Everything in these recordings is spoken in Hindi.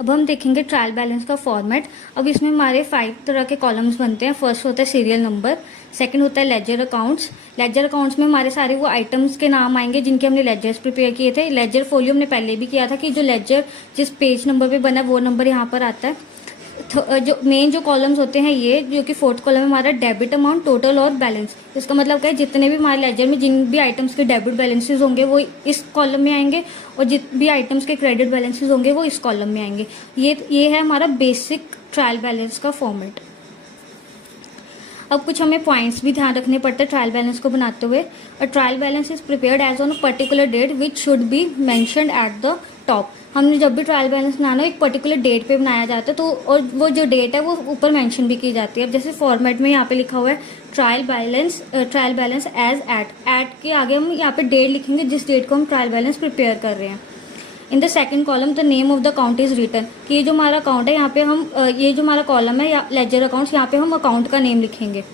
अब हम देखेंगे ट्रायल बैलेंस का फॉर्मेट। अब इसमें हमारे 5 तरह के कॉलम्स बनते हैं। फर्स्ट होता है सीरियल नंबर, सेकंड होता है लेजर अकाउंट्स। लेजर अकाउंट्स में हमारे सारे वो आइटम्स के नाम आएंगे जिनके हमने लेजर्स प्रिपेयर किए थे। लेजर फोलियो हमने पहले भी किया था कि जो लेजर जिस पेज नंबर पे बना वो नंबर यहाँ पर आता है। जो मेन जो कॉलम्स होते हैं ये, जो कि फोर्थ कॉलम है हमारा डेबिट अमाउंट, टोटल और बैलेंस। इसका मतलब क्या है, जितने भी हमारे लेजर में जिन भी आइटम्स के डेबिट बैलेंसेस होंगे वो इस कॉलम में आएंगे, और जित भी आइटम्स के क्रेडिट बैलेंसेस होंगे वो इस कॉलम में आएंगे। ये है हमारा बेसिक ट्रायल बैलेंस का फॉर्मेट। अब कुछ हमें पॉइंट्स भी ध्यान रखने पड़ते हैं ट्रायल बैलेंस को बनाते हुए। और trial balance is prepared as on a particular date which should be mentioned at the top. हमने जब भी ट्रायल बैलेंस बनाना हो एक पर्टिकुलर डेट पे बनाया जाता है, तो और वो जो डेट है वो ऊपर मेंशन भी की जाती है। अब जैसे फॉर्मेट में यहाँ पे लिखा हुआ है ट्रायल बैलेंस एज एट के आगे हम यहाँ पे डेट लिखेंगे जिस डेट को हम ट्रायल बैलेंस प्रिपेयर कर रहे हैं। In the second column the name of the account is written, कि ये जो हमारा अकाउंट है यहाँ पे हम ये जो हमारा कॉलम है या लेजर अकाउंट्स, यहाँ पे हम अकाउंट का नेम लिखेंगे।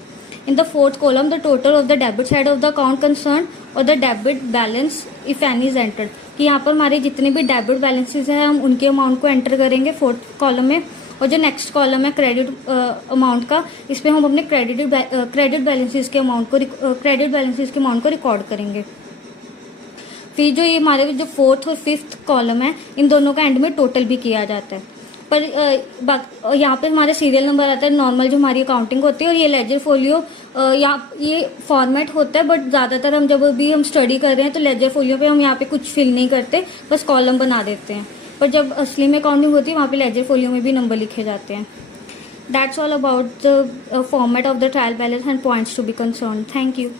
In the fourth column the total of the debit side of the account concern और the debit balance if any is entered, कि यहाँ पर हमारे जितने भी डेबिट बैलेंसेस हैं हम उनके अमाउंट को एंटर करेंगे फोर्थ कॉलम में। और जो नेक्स्ट कॉलम है क्रेडिट अमाउंट का, इस पर हम अपने क्रेडिट बैलेंसेस के अमाउंट को रिकॉर्ड करेंगे। फिर जो ये हमारे जो फोर्थ और फिफ्थ कॉलम है इन दोनों का एंड में टोटल भी किया जाता है। पर यहाँ पे हमारा सीरियल नंबर आता है, नॉर्मल जो हमारी अकाउंटिंग होती है। और ये लेजर फोलियो यहाँ ये फॉर्मेट होता है, बट ज़्यादातर हम जब भी हम स्टडी कर रहे हैं तो लेजर फोलियो पे हम यहाँ पे कुछ फिल नहीं करते, बस कॉलम बना देते हैं। पर जब असली में अकाउंटिंग होती है वहाँ पे लेजर फोलियो में भी नंबर लिखे जाते हैं। That's all about the format of the trial balance and points to be concern. Thank you.